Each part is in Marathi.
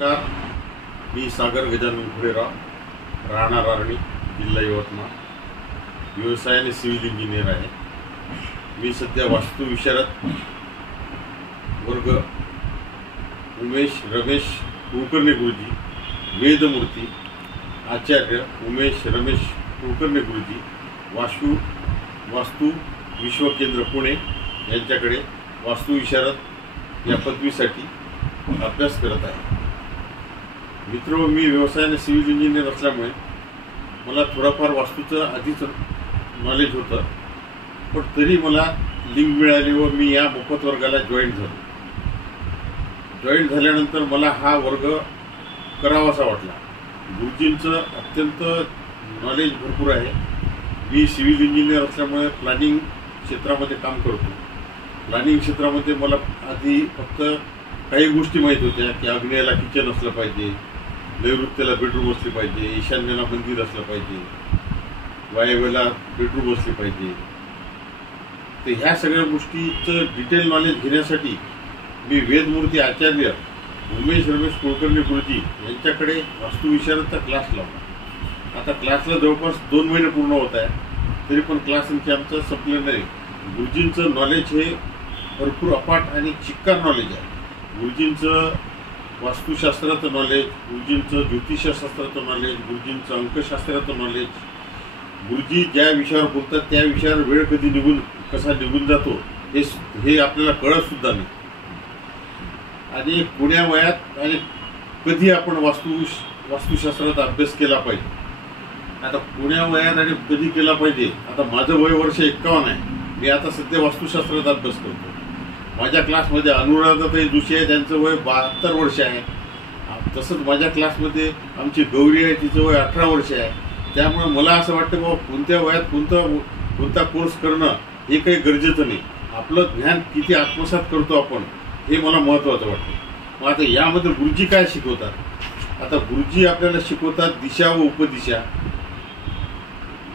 नमस्कार, मी सागर गजानन खुडेराव, राहणार आर्णी, जिल्हा यवतमाळ. व्यवसायाने सिव्हिल इंजिनियर आहे. मी सध्या वास्तू विशारद वर्ग उमेश रमेश कुलकर्णी गुरुजी, वेदमूर्ती आचार्य उमेश रमेश कुलकर्णी गुरुजी, वास्तू विश्वकेंद्र पुणे यांच्याकडे वास्तू विशारद या पदवीसाठी अभ्यास करत आहे. मित्र, मी व्यवसायाने सिव्हिल इंजिनियर असल्यामुळे मला थोडंफार वास्तूचं आधीच नॉलेज होतं, पण तरी मला लिंक मिळाली व मी या मोफत वर्गाला जॉईन झालो. जॉईन झाल्यानंतर मला हा वर्ग करावासा वाटला. गुरुजींचं अत्यंत नॉलेज भरपूर आहे. मी सिव्हिल इंजिनियर असल्यामुळे प्लॅनिंग क्षेत्रामध्ये काम करतो. प्लॅनिंग क्षेत्रामध्ये मला आधी फक्त काही गोष्टी माहीत होत्या की आग्नेयाला किचन असलं पाहिजे, नैऋत्याला बेडरूम असली पाहिजे, ईशान्येला मंदिर असलं पाहिजे, वायव्येला बेडरूम असली पाहिजे. तर ह्या सगळ्या गोष्टीचं डिटेल नॉलेज घेण्यासाठी मी वेदमूर्ती आचार्य उमेश रमेश कुलकर्णी गुरुजी यांच्याकडे वास्तू विशारदचा क्लास लावला. आता क्लासला जवळपास 2 महिने पूर्ण होत आहे, तरी पण क्लास आमचं संपलं नाही. गुरुजींचं नॉलेज हे भरपूर अफाट आणि चिक्कार नॉलेज आहे. गुरुजींचं वास्तुशास्त्राचं नॉलेज, गुरुजींचं ज्योतिषशास्त्राचं नॉलेज, गुरुजींचं अंकशास्त्राचं नॉलेज, गुरुजी ज्या विषयावर बोलतात त्या विषयावर वेळ कधी कसा निघून जातो हे आपल्याला कळत सुद्धा नाही. आणि पुण्या वयात आणि कधी आपण वास्तुशास्त्राचा अभ्यास केला पाहिजे. आता पुण्या वयात आणि कधी केला पाहिजे. आता माझं वय वर्ष 51 आहे. मी आता सध्या वास्तुशास्त्राचा अभ्यास करतो. माझ्या क्लासमध्ये अनुराधाताई जोशी आहे, त्यांचं वय 72 वर्ष आहे. तसंच माझ्या क्लासमध्ये आमची गौरी आहे, तिचं वय 18 वर्ष आहे. त्यामुळे मला असं वाटतं बाबा कोणत्या वयात कोणता कोर्स करणं हे काही गरजेचं नाही. आपलं ज्ञान किती आत्मसात करतो आपण हे मला महत्त्वाचं वाटतं. मग आता यामध्ये गुरुजी काय शिकवतात? आता गुरुजी आपल्याला शिकवतात दिशा व उपदिशा,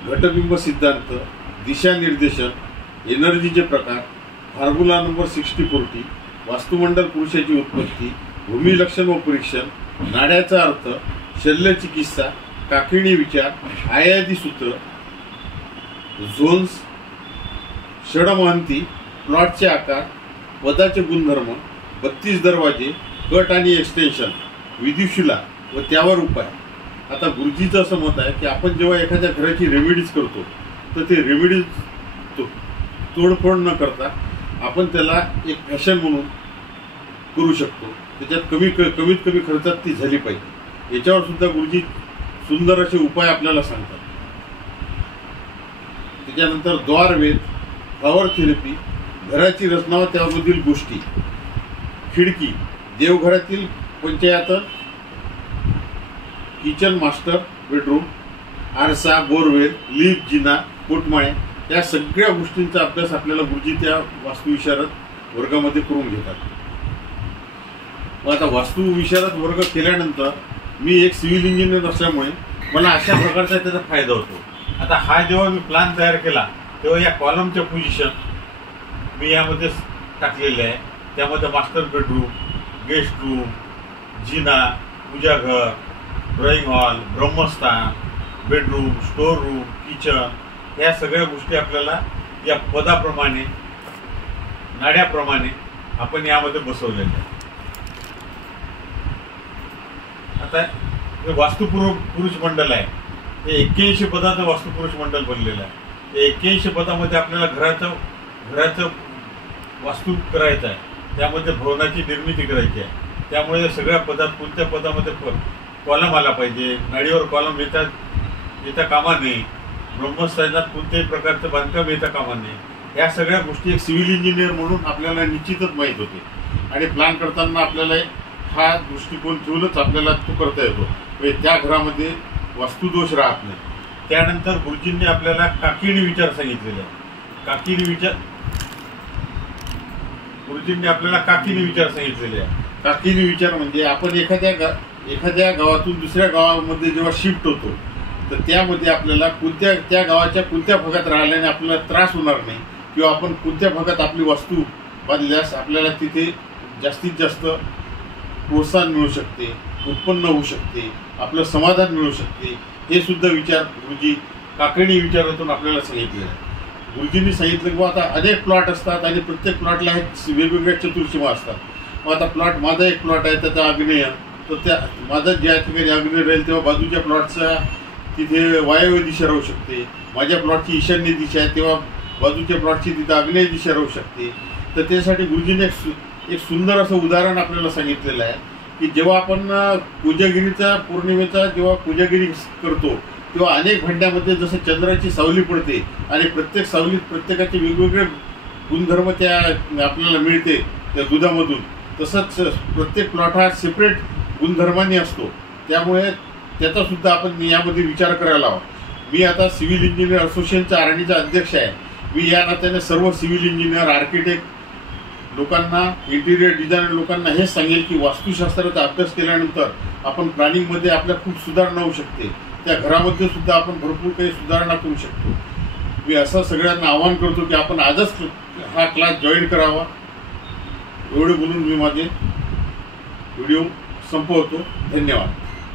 घटबिंब सिद्धांत, दिशानिर्देशन, एनर्जीचे प्रकार, फॉर्म्युला नंबर 60-40, वास्तुमंडल पुरुषाची उत्पत्ती, भूमिलक्षण व परीक्षण, नाड्याचा अर्थ, शल्यचिकित्सा, काकिणी विचार, आयादी सूत्र, झोन्स, षडमहंती, प्लॉटचे आकार, पदाचे गुणधर्म, 32 दरवाजे, कट आणि एक्सटेन्शन, विदुषिला व त्यावर उपाय. आता गुरुजीचं असं मत आहे की आपण जेव्हा एखाद्या घराची रेमेडीज करतो तर ते रेमेडीज तोडफोड न करता आपण त्याला एक फॅशन म्हणून करू शकतो. त्याच्यात कमीत कमी खर्चात ती झाली पाहिजे. याच्यावर सुद्धा गुरुजी सुंदर असे उपाय आपल्याला सांगतात. त्याच्यानंतर द्वारवेद, फ्लॉवर थेरपी, घराची रचना व त्यामधील गोष्टी, खिडकी, देवघरातील पंचायत, किचन मास्टर बेडरूम, आरसा, बोरवेल, लिफ्ट, जिना, पोटमाळे या सगळ्या गोष्टींचा अभ्यास आपल्याला गुरुजी त्या वास्तुविशारद वर्गामध्ये करून घेतात. मग आता वास्तुविशारद वर्ग केल्यानंतर मी एक सिव्हिल इंजिनियर असल्यामुळे मला अशा प्रकारचा त्याचा फायदा होतो. आता हा जेव्हा मी प्लॅन तयार केला तेव्हा या कॉलमच्या पोझिशन मी यामध्ये टाकलेले आहे. त्यामध्ये मास्टर बेडरूम, गेस्ट रूम, जिना, पूजाघर, ड्रॉइंग हॉल, ब्रह्मस्थान, बेडरूम, स्टोर रूम, किचन ह्या सगळ्या गोष्टी आपल्याला या पदाप्रमाणे, नाड्याप्रमाणे आपण यामध्ये बसवलेल्या आहेत. आता हे वास्तुपुरुष मंडल आहे. हे 81 पदाचं वास्तुपुरुष मंडल बनलेलं आहे. हे 81 पदामध्ये आपल्याला घराचं वास्तू करायचं आहे. त्यामध्ये भवनाची निर्मिती करायची आहे. त्यामुळे सगळ्या पदात कोणत्या पदामध्ये कॉलम आला पाहिजे, नाडीवर कॉलम येता कामा नये, ब्रह्मस्थानात कोणत्याही प्रकारचं बांधकाम येता कामा नये. या सगळ्या गोष्टी एक सिव्हिल इंजिनियर म्हणून आपल्याला निश्चितच माहीत होते. आणि प्लॅन करताना आपल्याला हा दृष्टिकोन ठेवूनच आपल्याला तो करता येतो. त्या घरामध्ये वास्तुदोष राहत नाही. त्यानंतर गुरुजींनी आपल्याला काकिणी विचार सांगितलेले आहे. गुरुजींनी आपल्याला काकिणी विचार सांगितलेले आहे. काकिणी विचार म्हणजे आपण एखाद्या गावातून दुसऱ्या गावामध्ये जेव्हा शिफ्ट होतो तर त्यामध्ये आपल्याला त्या गावाच्या कोणत्या भागात राहिल्याने आपल्याला त्रास होणार नाही किंवा आपण कोणत्या भागात आपली वास्तू बांधल्यास आपल्याला तिथे जास्तीत जास्त प्रोत्साहन मिळू शकते उत्पन्न होऊ शकते, आपलं समाधान मिळू शकते, हे सुद्धा विचार गुरुजी काकणी विचारातून आपल्याला सांगितलेलं आहे. गुरुजींनी सांगितलं की आता अनेक प्लॉट असतात आणि प्रत्येक प्लॉटला वेगवेगळ्या चतुर्सीमा असतात. मग आता प्लॉट माझा एक प्लॉट आहे त्याचा आग्नेय, तर त्या माझा ज्या ठिकाणी आग्नेय राहील तेव्हा बाजूच्या प्लॉटचा तिथे वायव्य दिशा राहू शकते. माझ्या प्लॉटची ईशान्य दिशा आहे तेव्हा बाजूच्या प्लॉटची तिथे आग्नेय दिशा राहू शकते. तर त्यासाठी गुरुजीने एक सुंदर असं उदाहरण आपल्याला सांगितलेलं आहे की जेव्हा आपण कोजागिरीचा पौर्णिमेचा जेव्हा कोजागिरी करतो तेव्हा अनेक भांड्यामध्ये जसं चंद्राची सावली पडते आणि प्रत्येक सावलीत प्रत्येकाचे वेगवेगळे गुणधर्म त्या आपल्याला मिळते त्या दुधामधून, तसंच प्रत्येक प्लॉट हा सेपरेट गुणधर्माने असतो. त्यामुळे त्याचा सुद्धा आपण यामध्ये विचार करायला हवा. मी आता सिव्हिल इंजिनियर असोसिएशनचा आर्णीचा अध्यक्ष आहे. मी या नात्याने सर्व सिव्हिल इंजिनियर, आर्किटेक्ट लोकांना, इंटिरियर डिझायनर लोकांना हेच सांगेल की वास्तुशास्त्राचा अभ्यास केल्यानंतर आपण प्लॅनिंगमध्ये आपल्या खूप सुधारणा होऊ शकते. त्या घरामध्ये सुद्धा आपण भरपूर काही सुधारणा करू शकतो. मी असं सगळ्यांना आवाहन करतो की आपण आजच हा क्लास जॉईन करावा. एवढे बोलून मी माझे व्हिडिओ संपवतो. धन्यवाद.